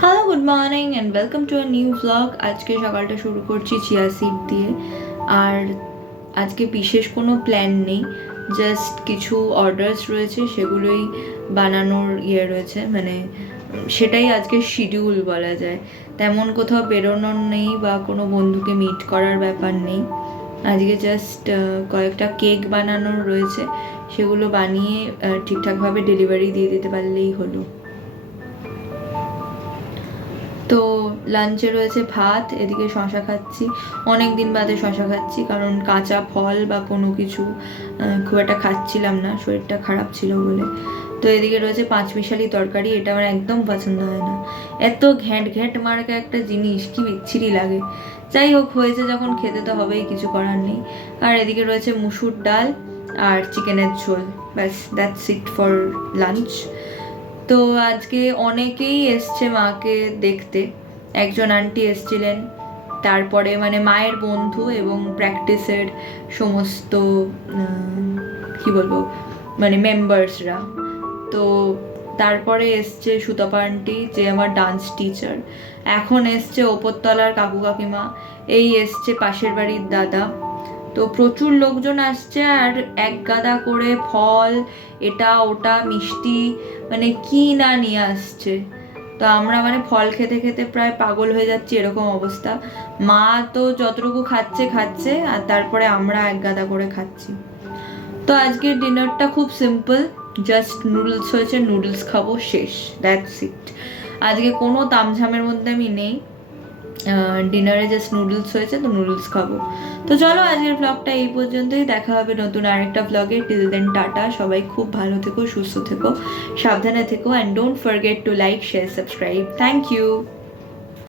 Hello, good morning and welcome to a new blog. আজকে সকালটা শুরু করছি চিয়া সিড দিয়ে। আর আজকে বিশেষ কোনো প্ল্যান নেই, জাস্ট কিছু অর্ডার্স রয়েছে, সেগুলোই বানানোর রয়েছে, মানে সেটাই আজকে শিডিউল বলা যায়। তেমন কোথাও বেরোনোর নেই বা কোনো বন্ধুকে মিট করার ব্যাপার নেই। আজকে জাস্ট কয়েকটা কেক বানানোর রয়েছে, সেগুলো বানিয়ে ঠিকঠাকভাবে ডেলিভারি দিয়ে দিতে পারলেই হলো। তো লাঞ্চে রয়েছে ভাত, এদিকে শশা খাচ্ছি। অনেক দিন বাদে শশা খাচ্ছি, কারণ কাঁচা ফল বা কোনো কিছু খুব একটা খাচ্ছিলাম না, শরীরটা খারাপ ছিল বলে। তো এদিকে রয়েছে পাঁচমিশালি তরকারি, এটা আমার একদম পছন্দ হয় না। এত ঘ্যাঁট ঘ্যাঁট মার্কা একটা জিনিস, কি বিচ্ছিরি লাগে। যাই হোক, হয়েছে যখন, খেতে তো হবেই, কিছু করার নেই। আর এদিকে রয়েছে মুসুর ডাল আর চিকেনের ঝোল। ব্যাস, দ্যাটস ইট ফর লাঞ্চ। তো আজকে অনেকেই এসছে মাকে দেখতে। একজন আন্টি এসছিলেন, তারপরে মানে মায়ের বন্ধু এবং প্র্যাকটিসের সমস্ত কি বলবো, মানে মেম্বার্সরা। তো তারপরে এসছে সুতপা আন্টি, যে আমার ডান্স টিচার। এখন এসছে ওপরতলার কাকু কাকিমা। এই এসছে পাশের বাড়ির দাদা। তো প্রচুর লোকজন আসছে, আর এক গাদা করে ফল, এটা ওটা মিষ্টি, মানে কি না নিয়ে আসছে। তো আমরা মানে ফল খেতে খেতে প্রায় পাগল হয়ে যাচ্ছি, এরকম অবস্থা। মা তো যতটুকু খাচ্ছে খাচ্ছে, আর তারপরে আমরা এক গাদা করে খাচ্ছি। তো আজকের ডিনারটা খুব সিম্পল, জাস্ট নুডলস হয়েছে, নুডলস খাবো, শেষ, দ্যাটস ইট। আজকে কোনো তামঝামের মধ্যে আমি নেই। ডিনারে জাস্ট নুডলস হয়েছে, তো নুডলস খাবো। তো চলো, আজকের ব্লগটা এই পর্যন্তই। দেখা হবে নতুন আরেকটা ব্লগে। টিল দেন টাটা, সবাই খুব ভালো থেকো, সুস্থ থেকো, সাবধানে থেকো, and don't forget to like, share, subscribe. Thank you.